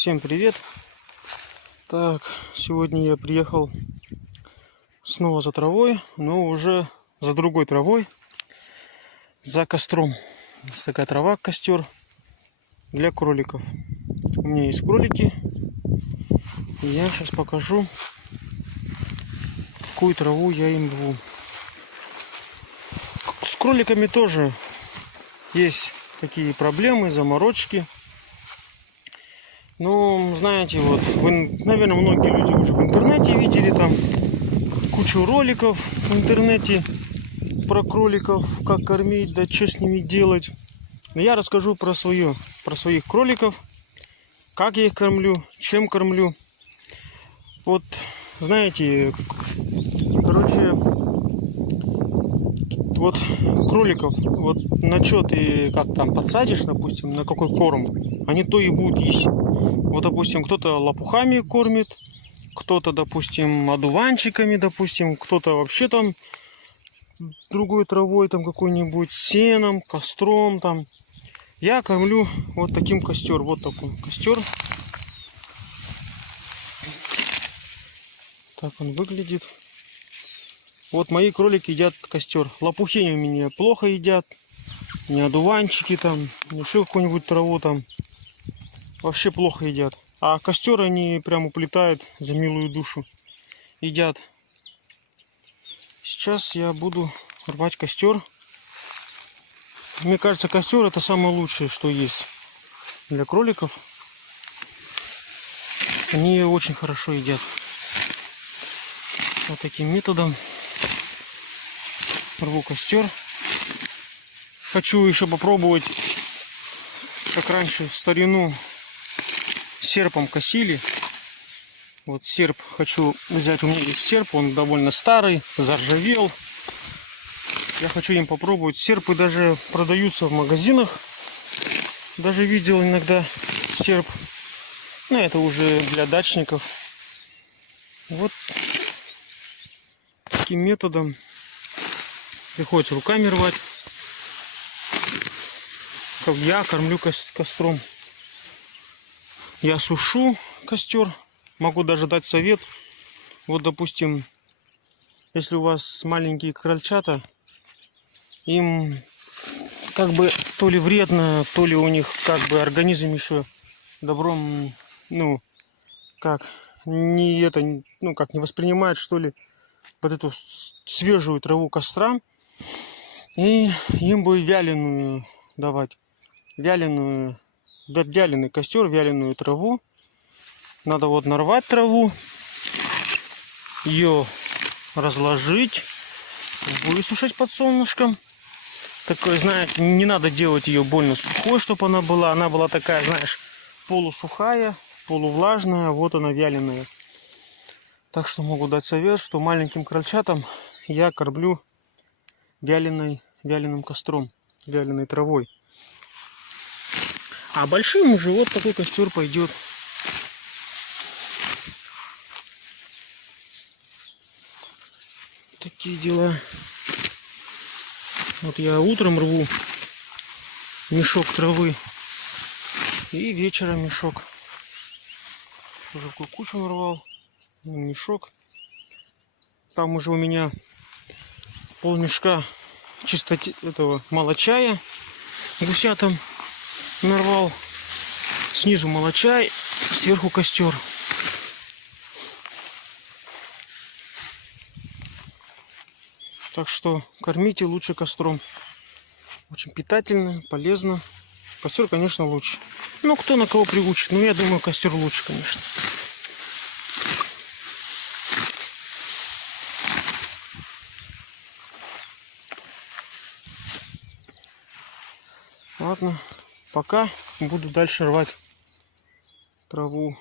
Всем привет! Так, сегодня я приехал снова за травой, но уже за другой травой, за костром. Есть такая трава, костер для кроликов. У меня есть кролики, и я сейчас покажу, какую траву я им рву. С кроликами тоже есть такие проблемы, заморочки. Ну, знаете, вот, вы, наверное, многие люди уже в интернете видели там кучу роликов в интернете про кроликов, как кормить, да что с ними делать. Но я расскажу про своих кроликов, как я их кормлю, чем кормлю. Вот, знаете, короче, вот кроликов, вот на что ты как там подсадишь, допустим, на какой корм, они то и будут есть. Вот, допустим, кто-то лопухами кормит, кто-то, допустим, одуванчиками, допустим, кто-то вообще там другой травой, там какой-нибудь сеном, костром там. Я кормлю вот таким костер, вот такой костер. Так он выглядит. Вот мои кролики едят костер. Лопухи у меня плохо едят. Не одуванчики там, не еще какую-нибудь траву там. Вообще плохо едят. А костер они прям уплетают за милую душу. Едят. Сейчас я буду рвать костер. Мне кажется, костер это самое лучшее, что есть для кроликов. Они очень хорошо едят. Вот таким методом рву костер. Хочу еще попробовать, как раньше в старину серпом косили. Вот серп хочу взять. У меня есть серп, он довольно старый, заржавел. Я хочу им попробовать. Серпы даже продаются в магазинах. Даже видел иногда серп. Но это уже для дачников. Вот таким методом приходится руками рвать. Как я кормлю костром. Я сушу костер. Могу даже дать совет. Вот, допустим, если у вас маленькие крольчата, им как бы то ли вредно, то ли у них как бы организм еще добром, ну, как не это, ну, как не воспринимает, что ли, вот эту свежую траву костра. И им бы вяленую давать. Вяленый костер, вяленую траву. Надо вот нарвать траву, ее разложить, высушить под солнышком. Такой, знаете, не надо делать ее больно сухой, чтобы она была. Она была такая, знаешь, полусухая, полувлажная. Вот она вяленая. Так что могу дать совет, что маленьким крольчатам я кормлю вяленым костром, вяленой травой. А большим уже вот такой костер пойдет. Такие дела. Вот я утром рву мешок травы и вечером мешок. Уже такую кучу нарвал. Мешок. Там уже у меня полмешка чисто этого молочая гусятам нарвал. Снизу молочай, сверху костер. Так что кормите лучше костром. Очень питательно, полезно. Костер, конечно, лучше. Ну, кто на кого приучит. Но я думаю, костер лучше, конечно. Ладно, пока буду дальше рвать траву.